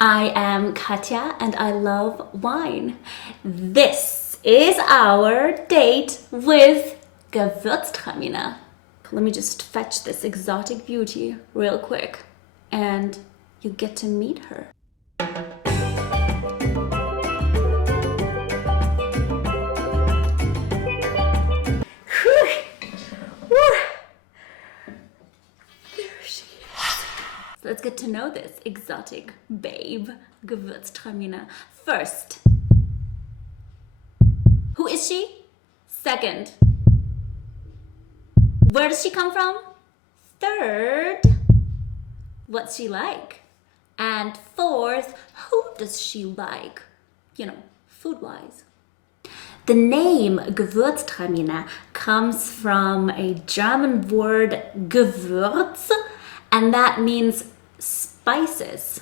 I am Katja and I love wine. This is our date with Gewürztraminer. Let me just fetch this exotic beauty real quick and you get to meet her. Let's get to know this exotic babe, Gewürztraminer. First, who is she? Second, where does she come from? Third, what's she like? And fourth, who does she like? You know, food-wise. The name Gewürztraminer comes from a German word Gewürz, and that means spices.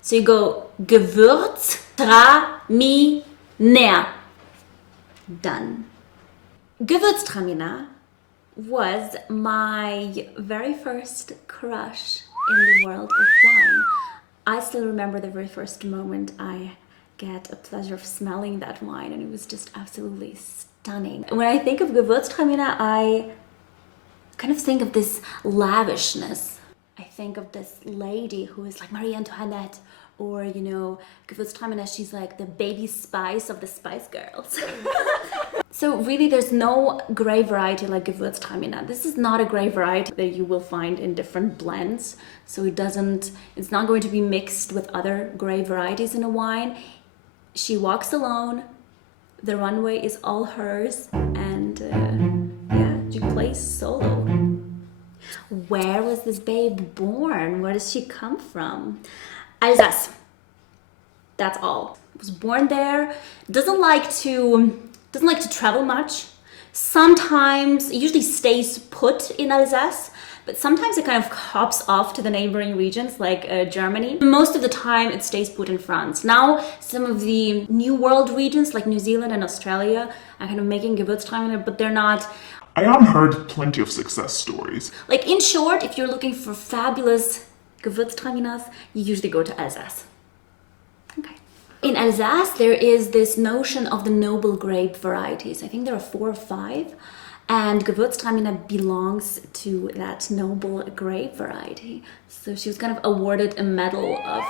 So you go Gewürztraminer. Done. Gewürztraminer was my very first crush in the world of wine. I still remember the very first moment I get a pleasure of smelling that wine, and it was just absolutely stunning. When I think of Gewürztraminer, I kind of think of this lavishness. I think of this lady who is like Marie Antoinette, or you know, Gewürztraminer, she's like the baby spice of the Spice Girls. So really there's no grape variety like Gewürztraminer. This is not a grape variety that you will find in different blends. So it's not going to be mixed with other grape varieties in a wine. She walks alone, the runway is all hers, and yeah, she plays solo. Where was this babe born? Where does she come from? Alsace. That's all. Was born there. Doesn't like to travel much. Sometimes, it usually stays put in Alsace, but sometimes it kind of hops off to the neighboring regions like Germany. Most of the time it stays put in France. Now some of the New World regions like New Zealand and Australia are kind of making Gewürztraminer, but they're not. I have heard plenty of success stories. Like in short, if you're looking for fabulous Gewürztraminers, you usually go to Alsace. Okay. In Alsace, there is this notion of the noble grape varieties. I think there are 4 or 5. And Gewürztraminer belongs to that noble grape variety. So she was kind of awarded a medal of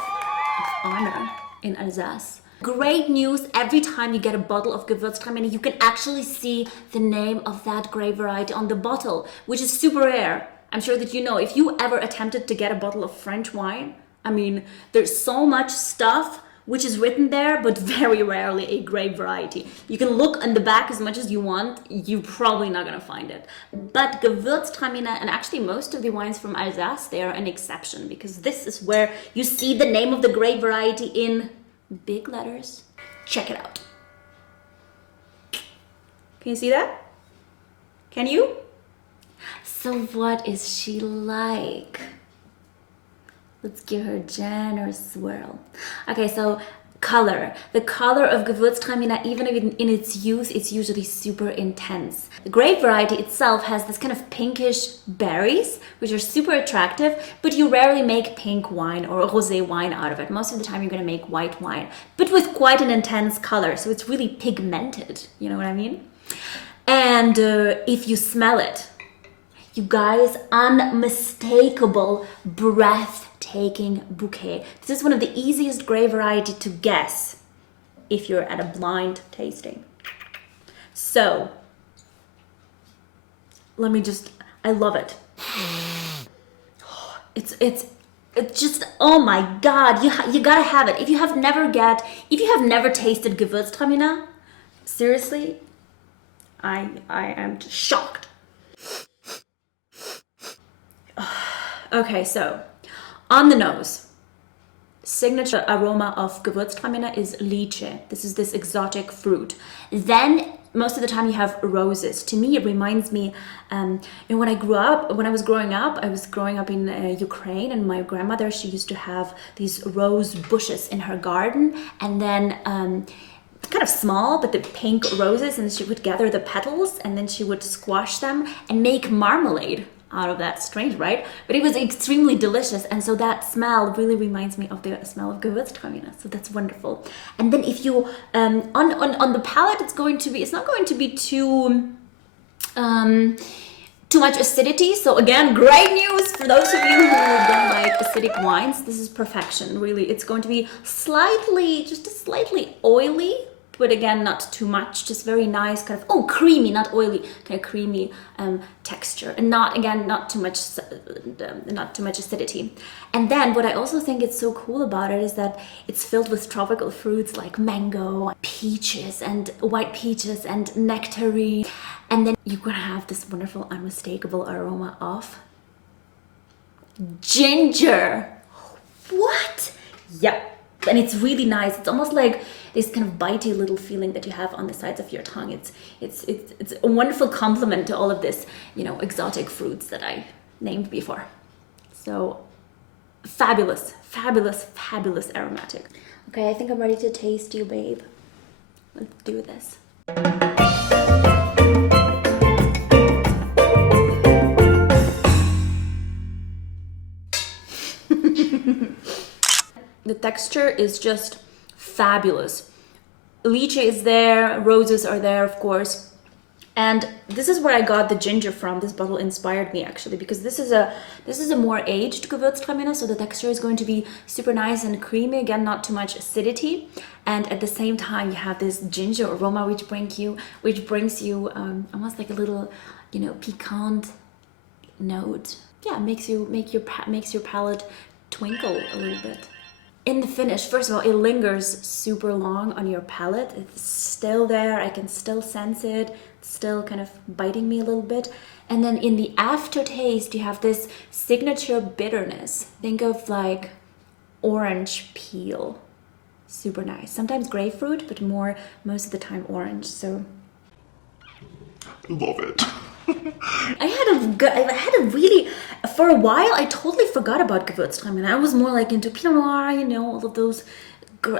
honor in Alsace. Great news, every time you get a bottle of Gewürztraminer, you can actually see the name of that grape variety on the bottle, which is super rare. I'm sure that you know, if you ever attempted to get a bottle of French wine, I mean, there's so much stuff which is written there, but very rarely a grape variety. You can look on the back as much as you want, you're probably not gonna find it. But Gewürztraminer, and actually most of the wines from Alsace, they are an exception, because this is where you see the name of the grape variety in big letters. Check it out. Can you see that? Can you? So what is she like? Let's give her a generous swirl. Okay, so color. The color of Gewürztraminer, even in its youth, it's usually super intense. The grape variety itself has this kind of pinkish berries, which are super attractive, but you rarely make pink wine or rosé wine out of it. Most of the time you're gonna make white wine, but with quite an intense color, so it's really pigmented, you know what I mean? And if you smell it, you guys, unmistakable, breathtaking bouquet. This is one of the easiest grape variety to guess if you're at a blind tasting. So, let me just, I love it. It's just, oh my God, you gotta have it. If you have never tasted Gewürztraminer, seriously, I am just shocked. Okay, so on the nose, signature aroma of Gewürztraminer is lychee. This is this exotic fruit. Then most of the time you have roses. To me, it reminds me, and when I was growing up in Ukraine, and my grandmother, she used to have these rose bushes in her garden, and then kind of small, but the pink roses, and she would gather the petals, and then she would squash them and make marmalade out of that. Strange, right? But it was extremely delicious, and so that smell really reminds me of the smell of Gewürztraminer. So that's wonderful. And then if you on the palate, it's not going to be too much acidity. So again, great news for those of you who don't like acidic wines. This is perfection, really. It's going to be just slightly oily, but again, not too much, just very nice, kind of, creamy, not oily, kind of creamy texture, and not too much acidity. And then what I also think is so cool about it is that it's filled with tropical fruits like mango, peaches, and white peaches, and nectarine. And then you're gonna have this wonderful, unmistakable aroma of ginger. What? Yep. And it's really nice. It's almost like this kind of bitey little feeling that you have on the sides of your tongue. It's a wonderful complement to all of this, exotic fruits that I named before. So fabulous, fabulous, fabulous aromatic. Okay, I think I'm ready to taste you, babe. Let's do this. The texture is just fabulous. Lychee is there, roses are there, of course. And this is where I got the ginger from. This bottle inspired me actually, because this is a more aged Gewürztraminer, so the texture is going to be super nice and creamy. Again, not too much acidity, and at the same time you have this ginger aroma, which brings you almost like a little, piquant note. Yeah, makes your palate twinkle a little bit. In the finish, first of all, it lingers super long on your palate. It's still there. I can still sense it. It's still kind of biting me a little bit. And then in the aftertaste, you have this signature bitterness. Think of like orange peel. Super nice. Sometimes grapefruit, but most of the time orange. So Love it. I had a really, for a while, I totally forgot about Gewürztraminer. I was more like into Pinot Noir, all of those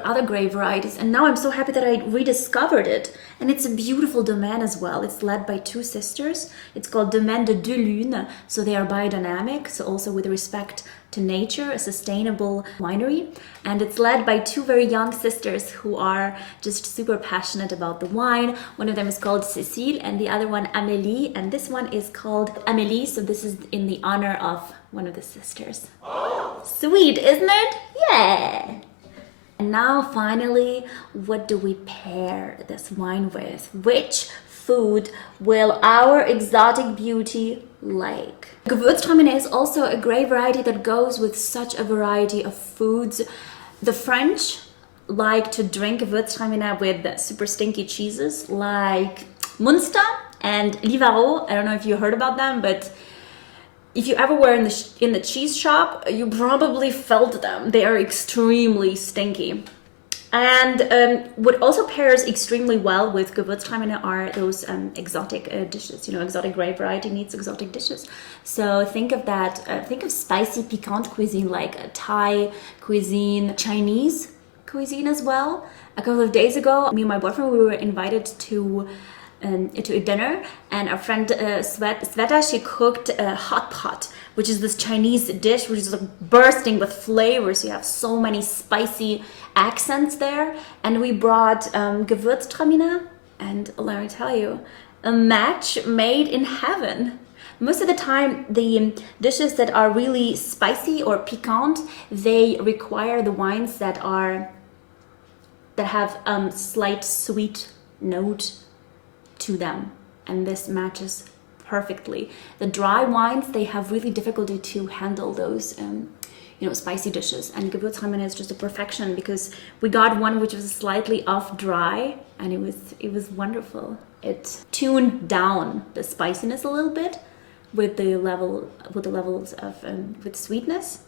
other grape varieties. And now I'm so happy that I rediscovered it. And it's a beautiful domain as well. It's led by two sisters. It's called Domaine de Deux Lunes. So they are biodynamic, so also with respect to nature, a sustainable winery. And it's led by two very young sisters who are just super passionate about the wine. One of them is called Cécile and the other one Amélie. And this one is called Amélie, so this is in the honor of one of the sisters. Sweet, isn't it? Yeah! And now finally, what do we pair this wine with? Which food will our exotic beauty like? Gewürztraminer is also a grape variety that goes with such a variety of foods. The French like to drink Gewürztraminer with super stinky cheeses like Munster and Livaro. I don't know if you heard about them, but if you ever were in the cheese shop, you probably felt them. They are extremely stinky. And what also pairs extremely well with Gewürztraminer are those exotic dishes. Exotic grape variety needs exotic dishes. So think of that. Think of spicy, piquant cuisine like Thai cuisine, Chinese cuisine as well. A couple of days ago, me and my boyfriend, we were invited to a dinner, and our friend Sveta, she cooked a hot pot, which is this Chinese dish which is like bursting with flavors. You have so many spicy accents there, and we brought Gewürztraminer, and let me tell you, a match made in heaven. Most of the time, the dishes that are really spicy or piquant, they require the wines that have slight sweet note to them, and this matches perfectly. The dry wines, they have really difficulty to handle those spicy dishes, and Gewürztraminer is just a perfection, because we got one which was slightly off dry, and it was wonderful. It tuned down the spiciness a little bit with the levels of with sweetness,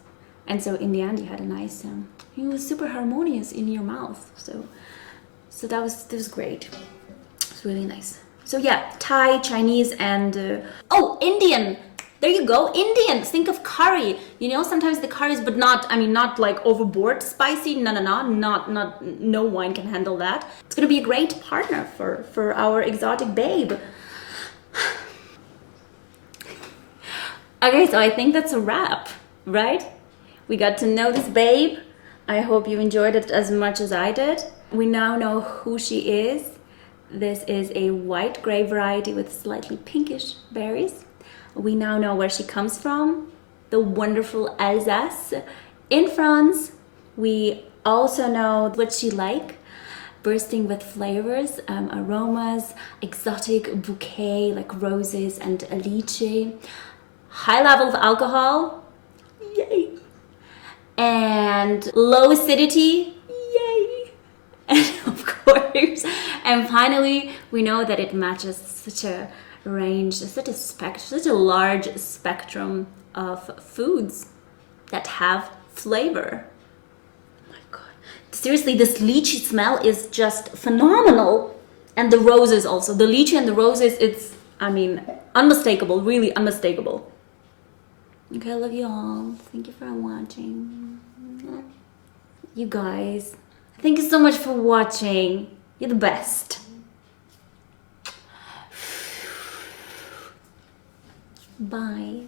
and so in the end you had a nice it was super harmonious in your mouth. So that was great. It's really nice. So yeah, Thai, Chinese, and Indian. There you go, Indian. Think of curry. Sometimes the curries, but not like overboard spicy. No wine can handle that. It's gonna be a great partner for our exotic babe. Okay, so I think that's a wrap, right? We got to know this babe. I hope you enjoyed it as much as I did. We now know who she is. This is a white grape variety with slightly pinkish berries. We now know where she comes from, the wonderful Alsace in France. We also know what she like, bursting with flavors, aromas, exotic bouquet like roses and lychee, high level of alcohol, yay, and low acidity, yay, and of course, and finally, we know that it matches such a range, such a large spectrum of foods that have flavor. Oh my god. Seriously, this lychee smell is just phenomenal. And the roses also. The lychee and the roses, it's, I mean, unmistakable, really unmistakable. Okay, I love you all. Thank you for watching. You guys, thank you so much for watching. You're the best. Bye.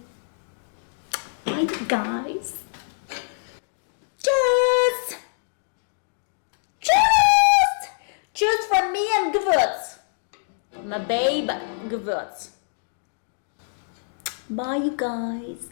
Bye, guys. Cheers! Cheers! Cheers from me and Gewürz. My babe, Gewürz. Bye, you guys.